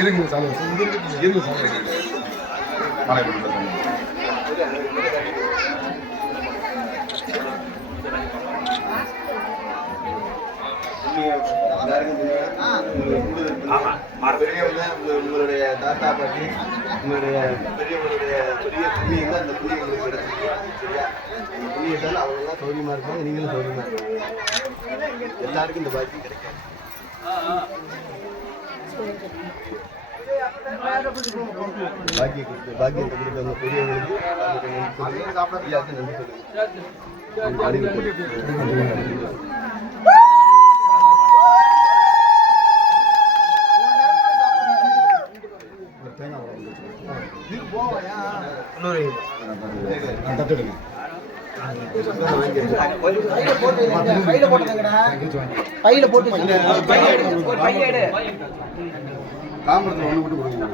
இருங்க சாலை இருங்க சாலை மழை உங்களுடைய தாத்தா பாட்டி உங்களுடைய பெரியவங்களுடைய பெரிய புண்ணியங்கள் அந்த புண்ணியங்களுக்கு கிடைச்சிருக்கு சரியா? புண்ணியத்தால் அவங்கெல்லாம் சௌரியமா இருப்பாங்க, நீங்களும் சௌரியமா இருப்பாங்க. எல்லாருக்கும் இந்த பாக்கியம் கிடைக்கும். பாக்கியத்தை கொடுத்தவங்க பெரியவங்களுக்கு நன்றி சொல்லுங்க. பையில போட்டு தாம்பரத்தில் ஒன்று விட்டு கொடுங்க.